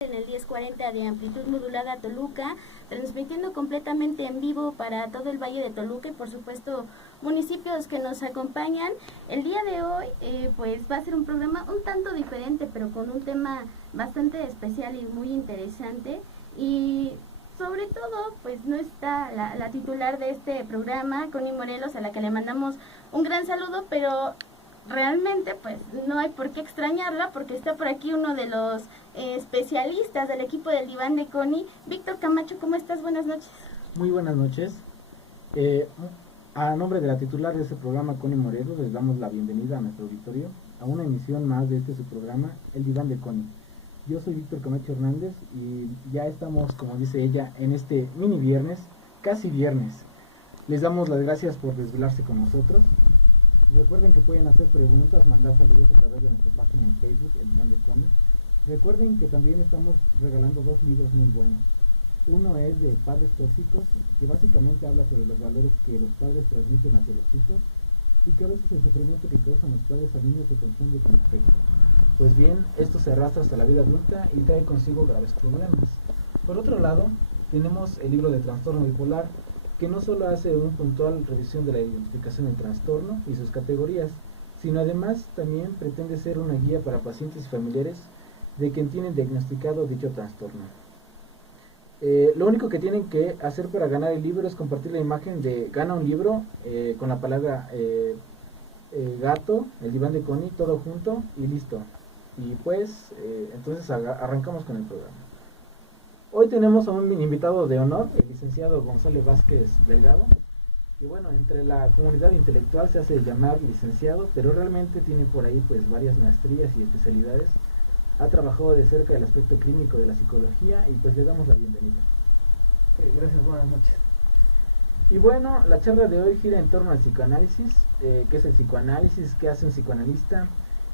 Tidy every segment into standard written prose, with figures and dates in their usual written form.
en el 1040 de amplitud modulada Toluca, transmitiendo completamente en vivo para todo el Valle de Toluca y por supuesto municipios que nos acompañan. El día de hoy pues va a ser un programa un tanto diferente, pero con un tema bastante especial y muy interesante. Y sobre todo pues no está la titular de este programa, Connie Morelos, a la que le mandamos un gran saludo, pero realmente pues no hay por qué extrañarla porque está por aquí uno de los especialistas del equipo del diván de Connie. Víctor Camacho, ¿cómo estás? Buenas noches. Muy buenas noches. Eh, a nombre de la titular de este programa, Connie Morelos, les damos la bienvenida a nuestro auditorio a una emisión más de su programa, El Diván de Connie. Yo soy Víctor Camacho Hernández y ya estamos, como dice ella, en este mini viernes, casi viernes. Les damos las gracias por desvelarse con nosotros. Recuerden que pueden hacer preguntas, mandar saludos a través de nuestra página en Facebook, El Diván de Connie. Recuerden que también estamos regalando 2 libros muy buenos. Uno es de Padres Tóxicos, que básicamente habla sobre los valores que los padres transmiten hacia los hijos y que a veces el sufrimiento que causan los padres al niño se confunde con afecto. Pues bien, esto se arrastra hasta la vida adulta y trae consigo graves problemas. Por otro lado, tenemos el libro de Trastorno Bipolar, que no solo hace una puntual revisión de la identificación del trastorno y sus categorías, sino además también pretende ser una guía para pacientes y familiares de quien tienen diagnosticado dicho trastorno. Lo único que tienen que hacer para ganar el libro es compartir la imagen de gana un libro con la palabra gato, el diván de Connie, todo junto y listo. Y pues entonces arrancamos con el programa. Hoy tenemos a un invitado de honor, el licenciado Gonzalo Vázquez Delgado, que bueno, entre la comunidad intelectual se hace llamar licenciado, pero realmente tiene por ahí pues varias maestrías y especialidades. Ha trabajado de cerca el aspecto clínico de la psicología y pues le damos la bienvenida. Gracias, buenas noches. Y bueno, la charla de hoy gira en torno al psicoanálisis, qué es el psicoanálisis, qué hace un psicoanalista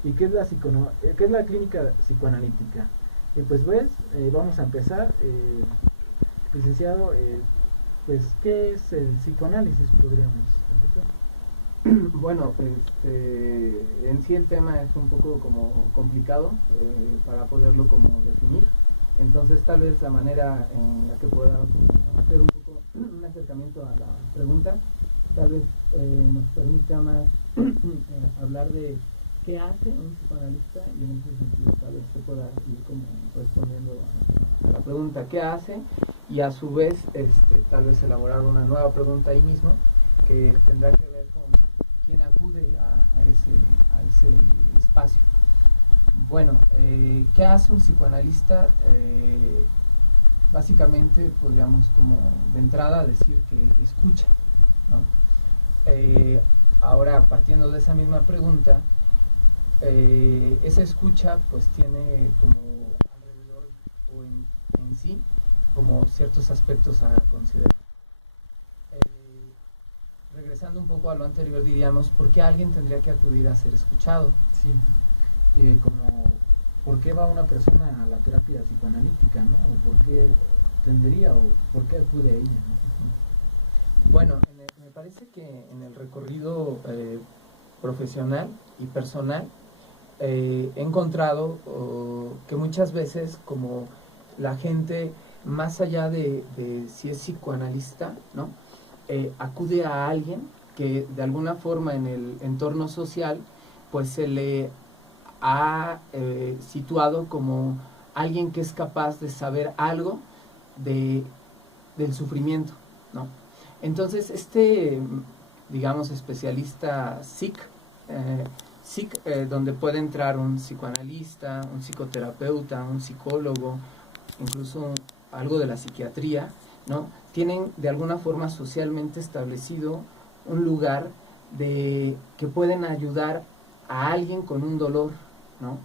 y qué es la clínica psicoanalítica. Y pues vamos a empezar, licenciado, pues ¿qué es el psicoanálisis? Podríamos empezar. Bueno, en sí el tema es un poco como complicado para poderlo como definir. Entonces tal vez la manera en la que pueda hacer un poco un acercamiento a la pregunta, tal vez nos permita más hablar de qué hace un psicoanalista y en ese sentido tal vez se pueda ir como respondiendo a la pregunta qué hace y a su vez tal vez elaborar una nueva pregunta ahí mismo que tendrá que ver con quién acude a ese espacio. Bueno, ¿qué hace un psicoanalista? Básicamente podríamos como de entrada decir que escucha, ¿no? Ahora, partiendo de esa misma pregunta, esa escucha pues tiene como alrededor o en sí como ciertos aspectos a considerar. Regresando un poco a lo anterior, diríamos, ¿por qué alguien tendría que acudir a ser escuchado? Sí, como ¿por qué va una persona a la terapia psicoanalítica, ¿no? O ¿por qué tendría o por qué acude a ella, ¿no? Bueno, me parece que en el recorrido profesional y personal he encontrado que muchas veces como la gente, más allá de si es psicoanalista, ¿no? Acude a alguien que de alguna forma en el entorno social pues se le ha situado como alguien que es capaz de saber algo del sufrimiento, ¿no? Entonces digamos, especialista donde puede entrar un psicoanalista, un psicoterapeuta, un psicólogo, incluso algo de la psiquiatría, ¿no? Tienen de alguna forma socialmente establecido un lugar que pueden ayudar a alguien con un dolor, ¿no?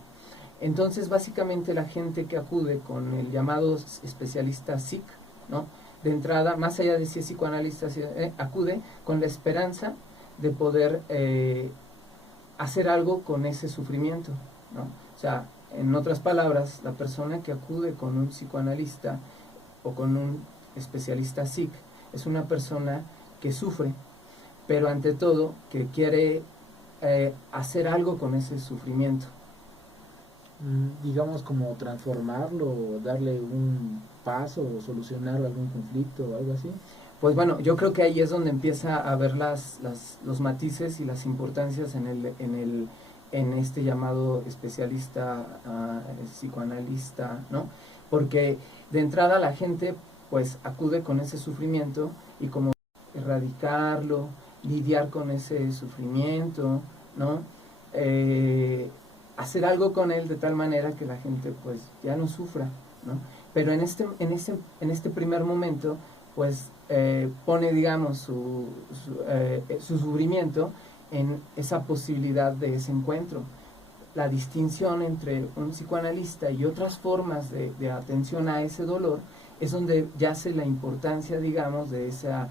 Entonces básicamente la gente que acude con el llamado especialista psic, ¿no? De entrada, más allá de si es psicoanalista, acude con la esperanza de poder hacer algo con ese sufrimiento, ¿no? O sea, en otras palabras, la persona que acude con un psicoanalista o con un especialista psic es una persona que sufre, pero ante todo que quiere hacer algo con ese sufrimiento. digamos, como transformarlo, darle un paso o solucionar algún conflicto o algo así? Pues bueno, yo creo que ahí es donde empieza a ver los matices y las importancias en este llamado especialista, psicoanalista, ¿no? Porque de entrada la gente pues acude con ese sufrimiento y como erradicarlo, lidiar con ese sufrimiento, ¿no? Hacer algo con él de tal manera que la gente pues ya no sufra, ¿no? Pero en este primer momento pues pone, digamos, su sufrimiento en esa posibilidad de ese encuentro. La distinción entre un psicoanalista y otras formas de atención a ese dolor es donde yace la importancia, digamos, de esa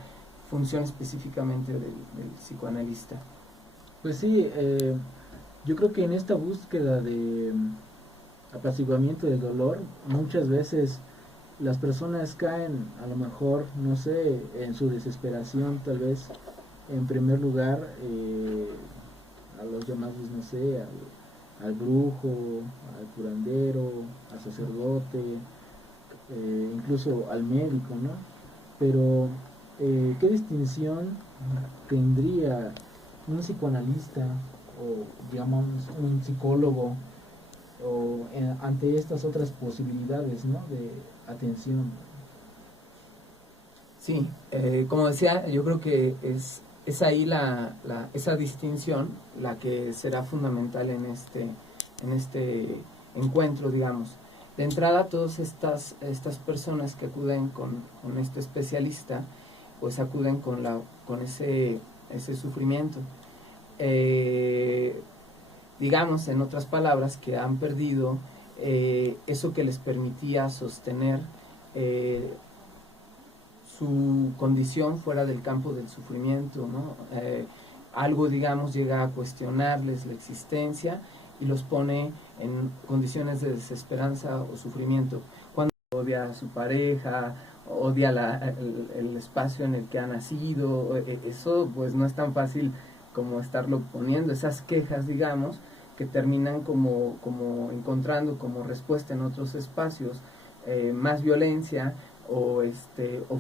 función específicamente del psicoanalista. Pues sí, yo creo que en esta búsqueda de apaciguamiento del dolor, muchas veces las personas caen, a lo mejor, no sé, en su desesperación, tal vez, en primer lugar, a los llamados, no sé, al brujo, al curandero, al sacerdote, incluso al médico, ¿no? Pero, ¿qué distinción tendría un psicoanalista o, digamos, un psicólogo o ante estas otras posibilidades, ¿no?, de atención? Sí, como decía, yo creo que es ahí esa distinción la que será fundamental en este encuentro, digamos. De entrada, todas estas personas que acuden con este especialista, pues acuden con ese sufrimiento. Digamos, en otras palabras, que han perdido eso que les permitía sostener su condición fuera del campo del sufrimiento, ¿no? Algo, digamos, llega a cuestionarles la existencia y los pone en condiciones de desesperanza o sufrimiento. Cuando odia a su pareja, odia el espacio en el que ha nacido, eso pues no es tan fácil como estarlo poniendo, esas quejas, digamos, que terminan como encontrando como respuesta en otros espacios más violencia o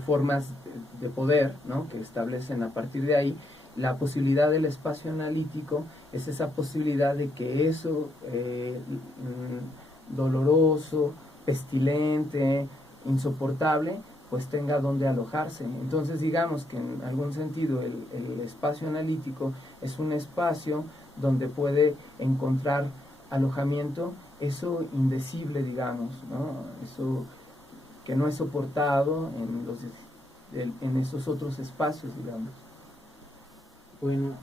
formas de poder, ¿no?, que establecen a partir de ahí. La posibilidad del espacio analítico es esa posibilidad de que eso doloroso, pestilente, insoportable, pues tenga donde alojarse. Entonces digamos que en algún sentido el espacio analítico es un espacio donde puede encontrar alojamiento, eso indecible, digamos, ¿no?, eso que no es soportado en esos otros espacios, digamos. Bueno,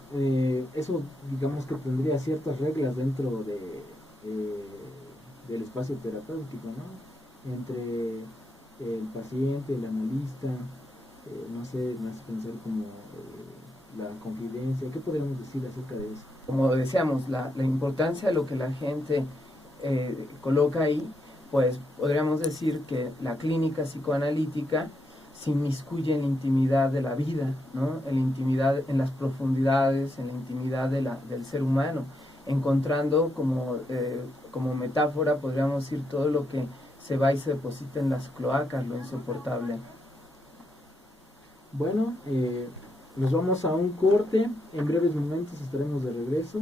eso digamos que tendría ciertas reglas dentro del espacio terapéutico, ¿no? Entre el paciente, el analista, no sé, me hace pensar como la confidencia. ¿Qué podríamos decir acerca de eso? Como decíamos, la importancia de lo que la gente coloca ahí, pues podríamos decir que la clínica psicoanalítica se inmiscuye en la intimidad de la vida, ¿no?, en la intimidad, en las profundidades, en la intimidad del ser humano, encontrando como metáfora, podríamos decir, todo lo que se va y se deposita en las cloacas, lo insoportable. Bueno, nos vamos a un corte. En breves momentos estaremos de regreso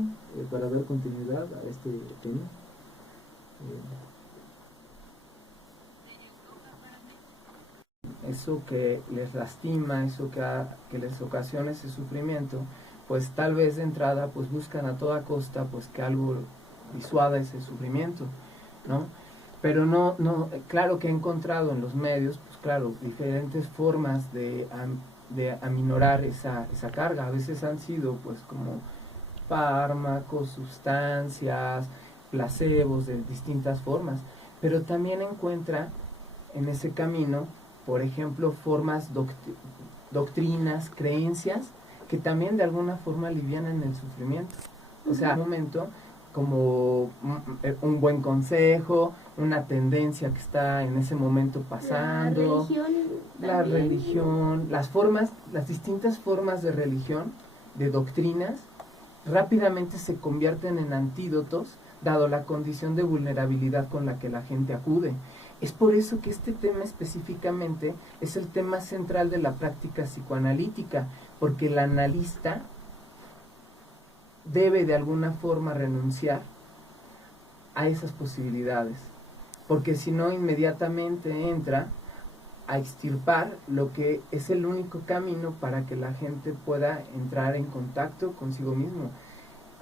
para dar continuidad a este tema. Eso que les lastima, eso que les ocasiona ese sufrimiento, pues tal vez de entrada pues buscan a toda costa pues que algo disuada ese sufrimiento, ¿no? Pero no, claro que he encontrado en los medios, pues claro, diferentes formas de aminorar esa carga. A veces han sido pues como fármacos, sustancias, placebos de distintas formas, pero también encuentra en ese camino, por ejemplo, formas, doctrinas, creencias, que también de alguna forma alivianan el sufrimiento. O sea, un momento como un buen consejo, una tendencia que está en ese momento pasando, la religión, las distintas formas de religión, de doctrinas, rápidamente se convierten en antídotos dado la condición de vulnerabilidad con la que la gente acude. Es por eso que este tema específicamente es el tema central de la práctica psicoanalítica, porque el analista debe de alguna forma renunciar a esas posibilidades, porque si no inmediatamente entra a extirpar lo que es el único camino para que la gente pueda entrar en contacto consigo mismo.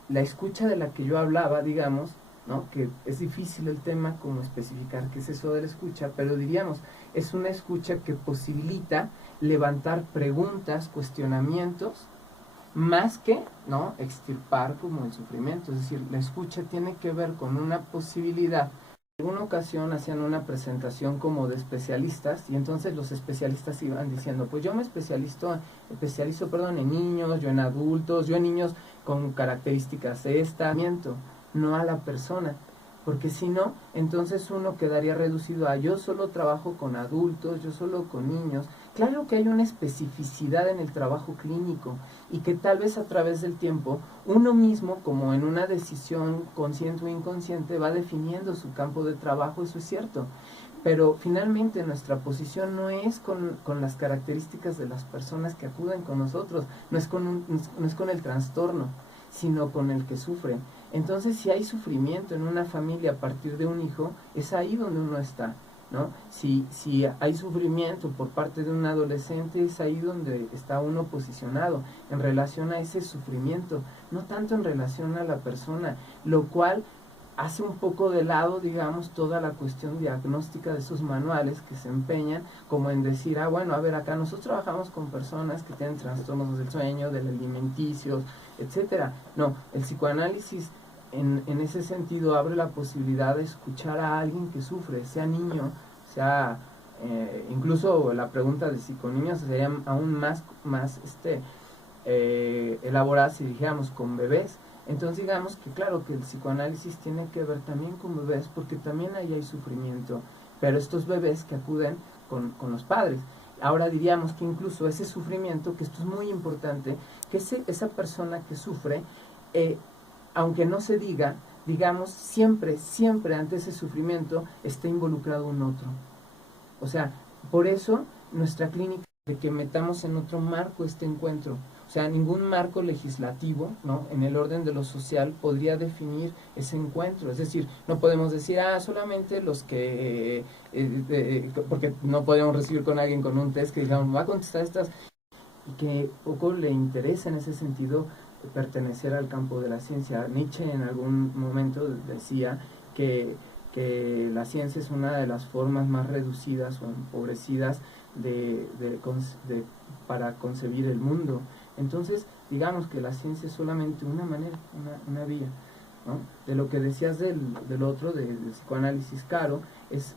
La escucha de la que yo hablaba, digamos, ¿no? Que es difícil el tema como especificar qué es eso de la escucha, pero diríamos, es una escucha que posibilita levantar preguntas, cuestionamientos, más que, ¿no?, extirpar como el sufrimiento. Es decir, la escucha tiene que ver con una posibilidad. En alguna ocasión hacían una presentación como de especialistas y entonces los especialistas iban diciendo, pues yo me especializo en niños, yo en adultos, yo en niños con características de no a la persona, porque si no, entonces uno quedaría reducido a yo solo trabajo con adultos, yo solo con niños. Claro que hay una especificidad en el trabajo clínico y que tal vez a través del tiempo uno mismo, como en una decisión consciente o inconsciente, va definiendo su campo de trabajo, eso es cierto. Pero finalmente nuestra posición no es con las características de las personas que acuden con nosotros, no es con el trastorno, sino con el que sufren. Entonces, si hay sufrimiento en una familia a partir de un hijo, es ahí donde uno está, ¿no? Si hay sufrimiento por parte de un adolescente, es ahí donde está uno posicionado, en relación a ese sufrimiento, no tanto en relación a la persona, lo cual hace un poco de lado, digamos, toda la cuestión diagnóstica de esos manuales que se empeñan como en decir, bueno, a ver, acá nosotros trabajamos con personas que tienen trastornos del sueño, del alimenticios, etcétera. No, el psicoanálisis en ese sentido abre la posibilidad de escuchar a alguien que sufre, sea niño, sea incluso la pregunta de psiconiños sería aún más elaborada si dijéramos con bebés. Entonces digamos que claro que el psicoanálisis tiene que ver también con bebés, porque también ahí hay sufrimiento, pero estos bebés que acuden con los padres. Ahora diríamos que incluso ese sufrimiento, que esto es muy importante, que esa persona que sufre, aunque no se diga, digamos, siempre ante ese sufrimiento está involucrado un otro. O sea, por eso nuestra clínica de que metamos en otro marco este encuentro. O sea, ningún marco legislativo, ¿no?, en el orden de lo social podría definir ese encuentro. Es decir, no podemos decir, solamente los que, porque no podemos recibir con alguien con un test que digamos, va a contestar estas, y que poco le interesa en ese sentido pertenecer al campo de la ciencia. Nietzsche en algún momento decía que la ciencia es una de las formas más reducidas o empobrecidas para concebir el mundo. Entonces, digamos que la ciencia es solamente una manera, una vía, ¿no? De lo que decías del otro, del psicoanálisis caro, es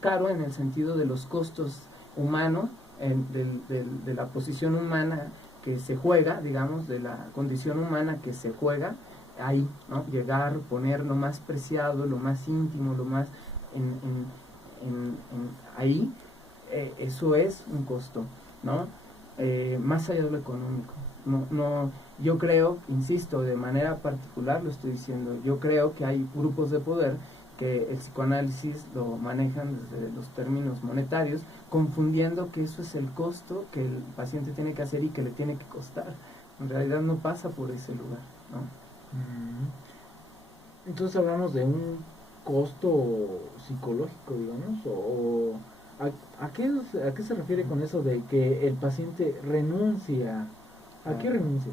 caro en el sentido de los costos humanos, de la posición humana que se juega, digamos, de la condición humana que se juega ahí, ¿no? Llegar, poner lo más preciado, lo más íntimo, lo más ahí, eso es un costo, ¿no? Más allá de lo económico. No, yo creo, insisto, de manera particular lo estoy diciendo, yo creo que hay grupos de poder que el psicoanálisis lo manejan desde los términos monetarios, confundiendo que eso es el costo que el paciente tiene que hacer y que le tiene que costar. En realidad no pasa por ese lugar, ¿no? Entonces hablamos de un costo psicológico, digamos, o ¿a qué se refiere con eso de que el paciente renuncia? ¿A qué renuncia?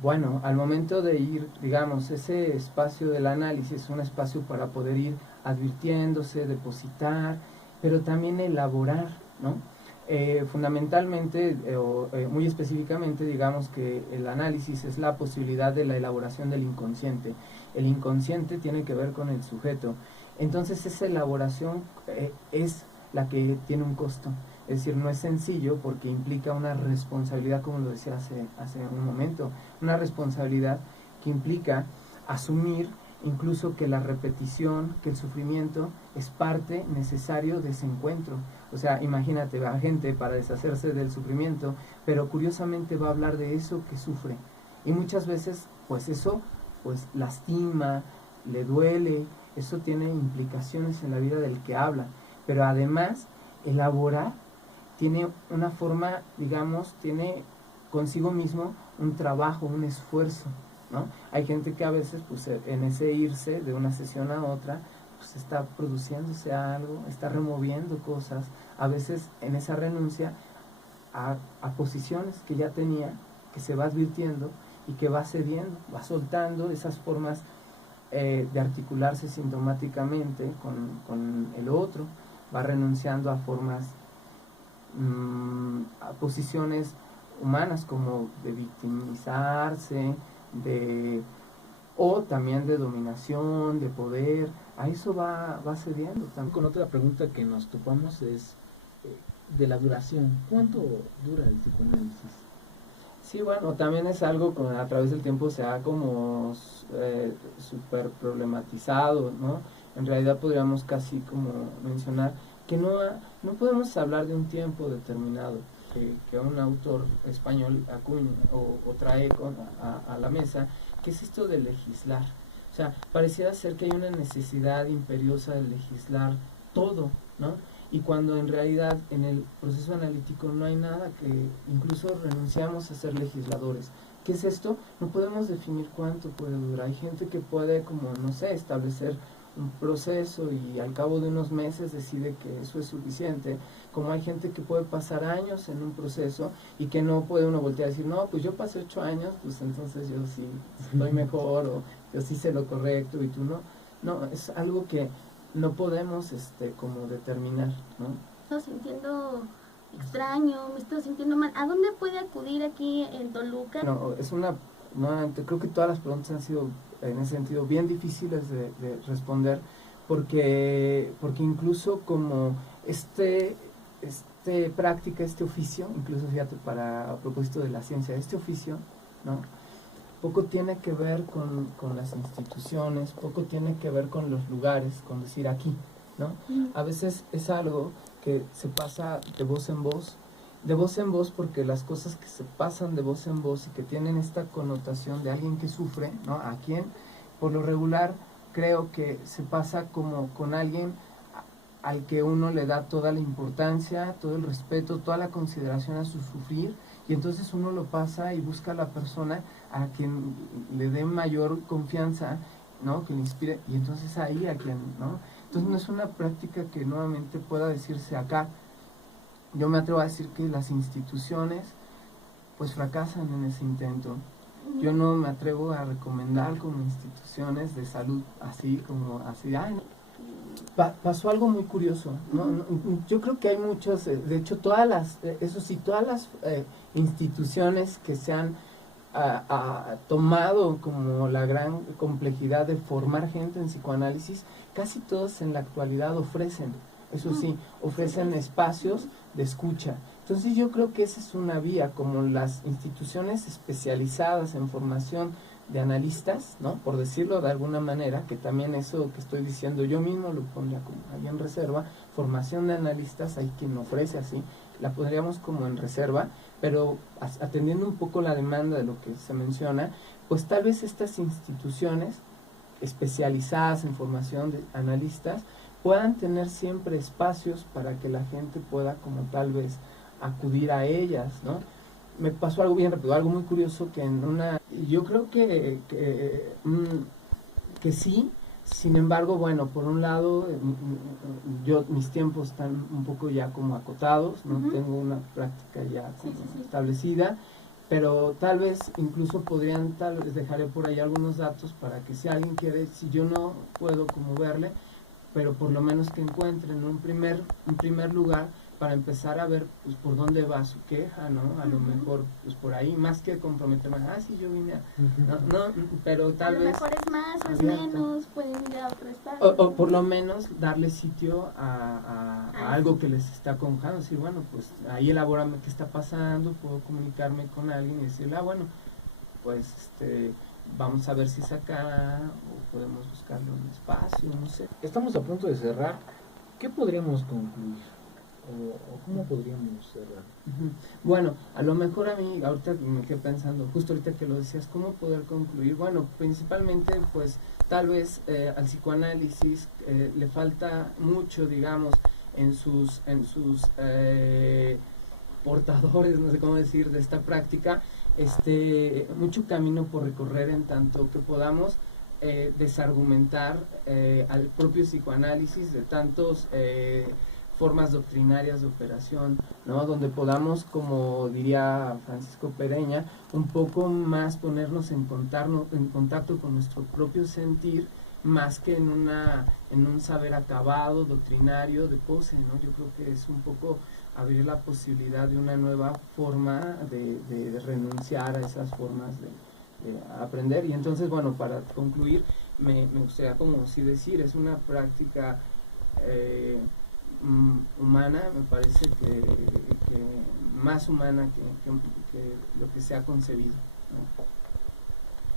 Bueno, al momento de ir, digamos, ese espacio del análisis es un espacio para poder ir advirtiéndose, depositar, pero también elaborar, ¿no? Fundamentalmente, muy específicamente, digamos que el análisis es la posibilidad de la elaboración del inconsciente. El inconsciente tiene que ver con el sujeto. Entonces esa elaboración es la que tiene un costo. Es decir, no es sencillo porque implica una responsabilidad, como lo decía hace un momento, una responsabilidad que implica asumir incluso que la repetición, que el sufrimiento es parte necesario de ese encuentro. O sea, imagínate, la gente para deshacerse del sufrimiento, pero curiosamente va a hablar de eso que sufre. Y muchas veces, pues eso, pues lastima, le duele, eso tiene implicaciones en la vida del que habla, pero además elaborar tiene una forma, digamos, tiene consigo mismo un trabajo, un esfuerzo, ¿no? Hay gente que a veces, pues, en ese irse de una sesión a otra, pues está produciéndose algo, está removiendo cosas, a veces en esa renuncia a posiciones que ya tenía, que se va advirtiendo y que va cediendo, va soltando esas formas de articularse sintomáticamente con el otro, va renunciando a formas, a posiciones humanas como de victimizarse, o también de dominación, de poder, a eso va cediendo también. Con otra pregunta que nos topamos es de la duración. ¿Cuánto dura el psicoanálisis? Sí, bueno, también es algo que a través del tiempo se ha como súper problematizado, ¿no? En realidad podríamos casi como mencionar que no podemos hablar de un tiempo determinado, que un autor español acuña o trae a la mesa, que es esto de legislar. O sea, pareciera ser que hay una necesidad imperiosa de legislar todo, ¿no? Y cuando en realidad en el proceso analítico no hay nada, que incluso renunciamos a ser legisladores. ¿Qué es esto? No podemos definir cuánto puede durar. Hay gente que puede, como, no sé, establecer un proceso y al cabo de unos meses decide que eso es suficiente, como hay gente que puede pasar años en un proceso y que no puede uno voltear a decir, no, pues yo pasé 8 años, pues entonces yo sí estoy mejor, o yo sí sé lo correcto y tú no. No, es algo que no podemos como determinar, ¿no? Estoy sintiendo extraño, me estoy sintiendo mal. ¿A dónde puede acudir aquí en Toluca? No, nuevamente, creo que todas las preguntas han sido en ese sentido bien difíciles de responder, porque incluso como práctica, este oficio, incluso fíjate, a propósito de la ciencia, este oficio, ¿no? Poco tiene que ver con las instituciones, poco tiene que ver con los lugares, con decir aquí, ¿no? A veces es algo que se pasa de voz en voz porque las cosas que se pasan de voz en voz y que tienen esta connotación de alguien que sufre, ¿no? A quien, por lo regular, creo que se pasa como con alguien al que uno le da toda la importancia, todo el respeto, toda la consideración a su sufrir, y entonces uno lo pasa y busca a la persona a quien le dé mayor confianza, ¿no? Que le inspire, y entonces ahí a quien, ¿no? Entonces no es una práctica que nuevamente pueda decirse acá. Yo me atrevo a decir que las instituciones pues fracasan en ese intento. Yo no me atrevo a recomendar como instituciones de salud así, ay, no. Pasó algo muy curioso, ¿no? Yo creo que hay muchos, de hecho todas las instituciones que se han tomado como la gran complejidad de formar gente en psicoanálisis, casi todos en la actualidad ofrecen, eso sí, ofrecen espacios de escucha. Entonces yo creo que esa es una vía, como las instituciones especializadas en formación de analistas, ¿no? Por decirlo de alguna manera, que también eso que estoy diciendo yo mismo lo pondría como ahí en reserva, formación de analistas, hay quien ofrece así, la pondríamos como en reserva, pero atendiendo un poco la demanda de lo que se menciona, pues tal vez estas instituciones especializadas en formación de analistas puedan tener siempre espacios para que la gente pueda como tal vez acudir a ellas, ¿no? Me pasó algo bien rápido, algo muy curioso, que yo creo que sí. Sin embargo, bueno, por un lado, mis tiempos están un poco ya como acotados, no tengo una práctica ya establecida, pero tal vez incluso tal vez dejaré por ahí algunos datos para que si alguien quiere, si yo no puedo como verle, pero por lo menos que encuentren un primer lugar para empezar a ver pues por dónde va su queja, ¿no? A lo mejor pues por ahí, más que comprometerme, sí, yo vine no, pero tal vez a lo mejor es más o es menos, pueden ir a otro espacio. O por lo menos darle sitio a algo que les está acongojando, decir, bueno, pues ahí elabórame qué está pasando, puedo comunicarme con alguien y decirle, bueno, pues vamos a ver si es acá, o podemos buscarle un espacio, no sé. Estamos a punto de cerrar. ¿Qué podríamos concluir? o cómo podríamos cerrar? Bueno, a lo mejor a mí, ahorita me quedé pensando, justo ahorita que lo decías, ¿cómo poder concluir? Bueno, principalmente, pues, tal vez al psicoanálisis le falta mucho, digamos, en sus portadores, no sé cómo decir, de esta práctica, mucho camino por recorrer en tanto que podamos desargumentar al propio psicoanálisis de tantos formas doctrinarias de operación, ¿no? Donde podamos, como diría Francisco Pereña, un poco más ponernos en contacto con nuestro propio sentir, más que en un saber acabado, doctrinario, de pose, ¿no? Yo creo que es un poco abrir la posibilidad de una nueva forma de renunciar a esas formas de aprender. Y entonces, bueno, para concluir, me gustaría como sí decir, es una práctica humana, me parece que más humana que lo que se ha concebido,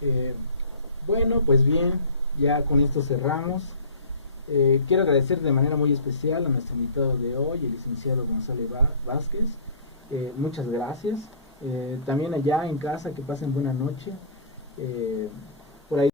¿no? Bueno, pues bien, ya con esto cerramos. Quiero agradecer de manera muy especial a nuestro invitado de hoy, el licenciado Gonzalo Vázquez. Muchas gracias. También allá en casa, que pasen buena noche. Por ahí